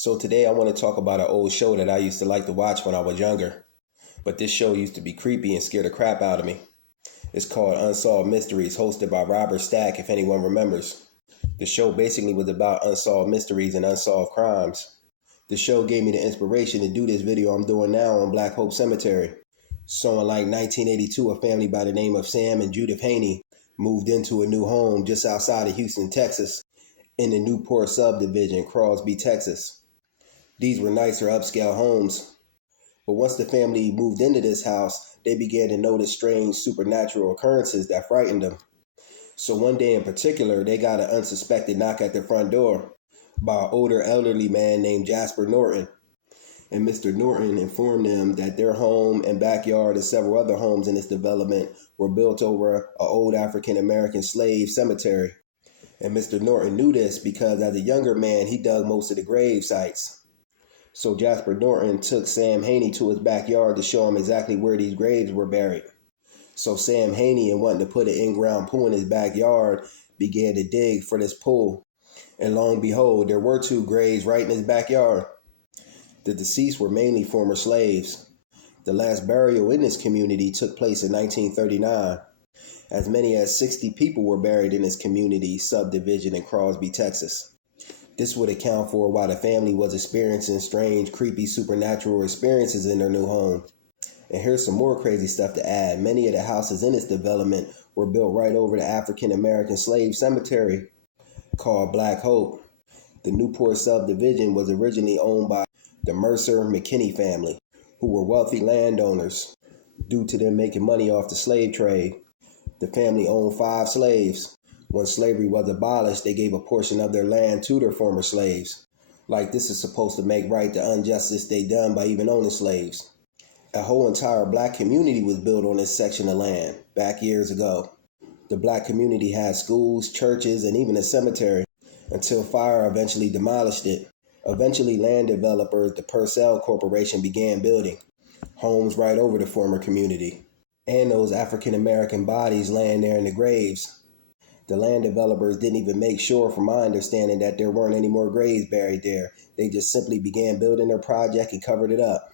So today I want to talk about an old show that I used to like to watch when I was younger. But this show used to be creepy and scare the crap out of me. It's called Unsolved Mysteries, hosted by Robert Stack, if anyone remembers. The show basically was about unsolved mysteries and unsolved crimes. The show gave me the inspiration to do this video I'm doing now on Black Hope Cemetery. So in like 1982, a family by the name of Sam and Judith Haney moved into a new home just outside of Houston, Texas, in the Newport subdivision, Crosby, Texas. These were nicer upscale homes. But once the family moved into this house, they began to notice strange supernatural occurrences that frightened them. So one day in particular, they got an unsuspected knock at their front door by an older elderly man named Jasper Norton. And Mr. Norton informed them that their home and backyard and several other homes in this development were built over an old African American slave cemetery. And Mr. Norton knew this because as a younger man, he dug most of the grave sites. So Jasper Norton took Sam Haney to his backyard to show him exactly where these graves were buried. So Sam Haney, in wanting to put an in-ground pool in his backyard, began to dig for this pool. And lo and behold, there were two graves right in his backyard. The deceased were mainly former slaves. The last burial in this community took place in 1939. As many as 60 people were buried in this community subdivision in Crosby, Texas. This would account for why the family was experiencing strange, creepy, supernatural experiences in their new home. And here's some more crazy stuff to add. Many of the houses in this development were built right over the African American slave cemetery called Black Hope. The Newport subdivision was originally owned by the Mercer McKinney family, who were wealthy landowners due to them making money off the slave trade. The family owned 5 slaves. When slavery was abolished, they gave a portion of their land to their former slaves. Like this is supposed to make right the injustice they done by even owning slaves. A whole entire black community was built on this section of land back years ago. The black community had schools, churches, and even a cemetery until fire eventually demolished it. Eventually, land developers, the Purcell Corporation, began building homes right over the former community. And those African American bodies laying there in the graves. The land developers didn't even make sure, from my understanding, that there weren't any more graves buried there. They just simply began building their project and covered it up.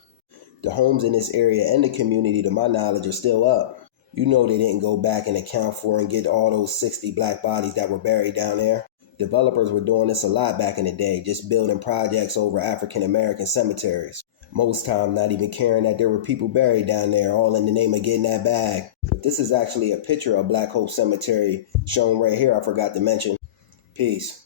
The homes in this area and the community, to my knowledge, are still up. You know they didn't go back and account for and get all those 60 black bodies that were buried down there. Developers were doing this a lot back in the day, just building projects over African American cemeteries. Most time not even caring that there were people buried down there, all in the name of getting that bag. But this is actually a picture of Black Hope Cemetery shown right here, I forgot to mention. Peace.